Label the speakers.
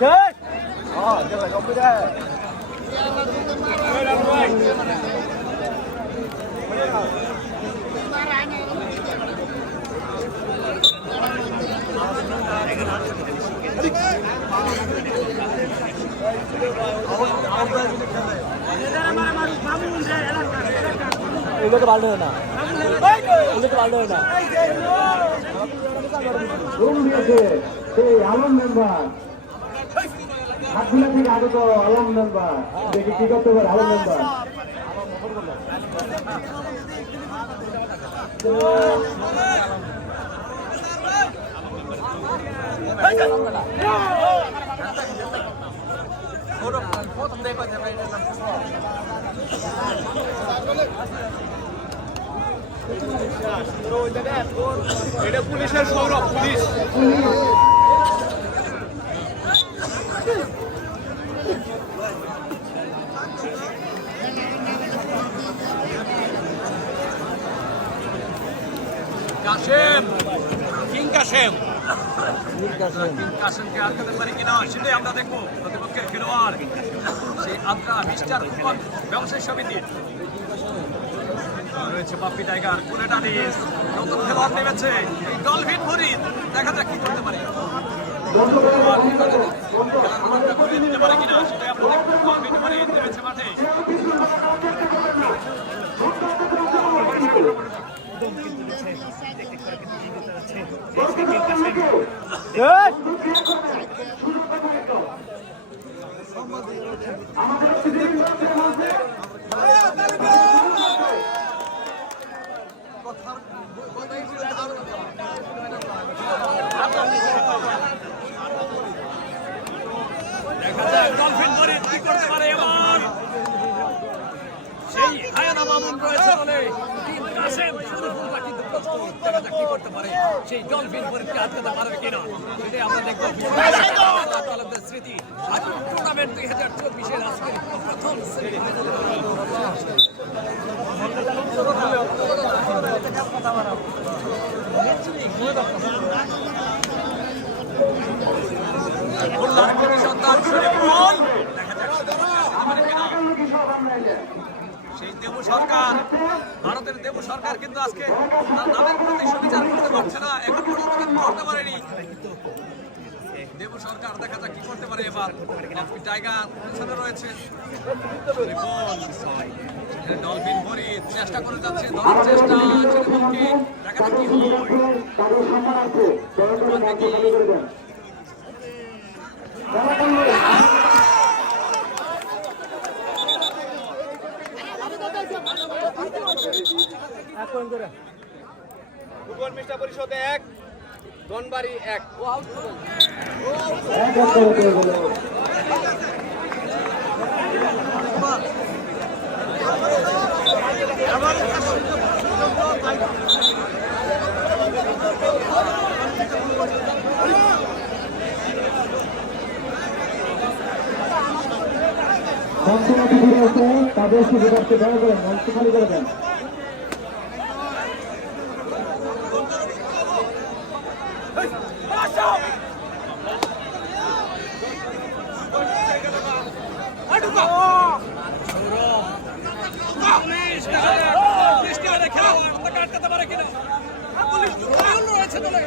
Speaker 1: chết! Ờ nhưng mà không biết đấy
Speaker 2: ఇదొక వాళ్ళు ఉన్నా আলম মেম্বার হাতগুলা থেকে আগত আলম মেম্বার দেখি কি করতে পারে আলম মেম্বার
Speaker 3: এটা পুলিশের সৌরভ, পুলিশ। কাশেম, কিং কাশেম। সেটাই আমরা দেখব। প্রতিপক্ষের খেলোয়াড়, সেই আদ্রা, মিস্টার ব্যবসায়ী সমিতি রয়েছে বাপ্পি টাইগার কোলে ডানিস নতুন খেলোয়াড় নেমেছে। এই ডলফিন ফরিদ। দেখা যাক কি করতে পারে। খেলার মানটা ঘুরিয়ে দিতে পারে কিনা সেটাই আমরা দেখব ডলফিন ফরিদ নেমেছে মাঠে দেখা যাক ডলফিন ফরিদ কি করতে পারে এবার সেই হায়ানা মামুন রয়েছে বলে কিং কিন্তু প্রস্তুত দেখা কি করতে পারে? সেই ডলফিন ফরিদকে আটকাতে পারবে কিনা? সেটাই স্মৃতি দুই হাজার চব্বিশের আজকের প্রথম সেমিফাইনাল কল্যাণপুরের সন্তান শরীফুল দেখা যাক কি পারে কিনা সেই দেবু সরকার ভারতের দেবু সরকার কিন্তু আজকে তার নামের প্রতি সুবিচার করতে পারছে না এখন পর্যন্ত কিন্তু করতে পারেনি। দেবু সরকার দেখা যাক কি করতে পারে এবার। টাইগার পেছনে রয়েছে। ডলফিন ফরিদ চেষ্টা করে যাচ্ছে ধরার চেষ্টা শরীফুলকে দেখা যাক কি হয়
Speaker 2: তাদের সম্মান আছে দয়া করে মাঠে খালি করে দেন খেলা করলে
Speaker 1: এক পয়েন্ট করে
Speaker 3: ফুটবল মিস্টার পরিষদে এক এক।
Speaker 2: ঘুরে আছে তাদের সুবিধার্থে দয়া করে মঞ্চ খালি করে দেন।
Speaker 3: পুলিশ হয় রয়েছে বাবু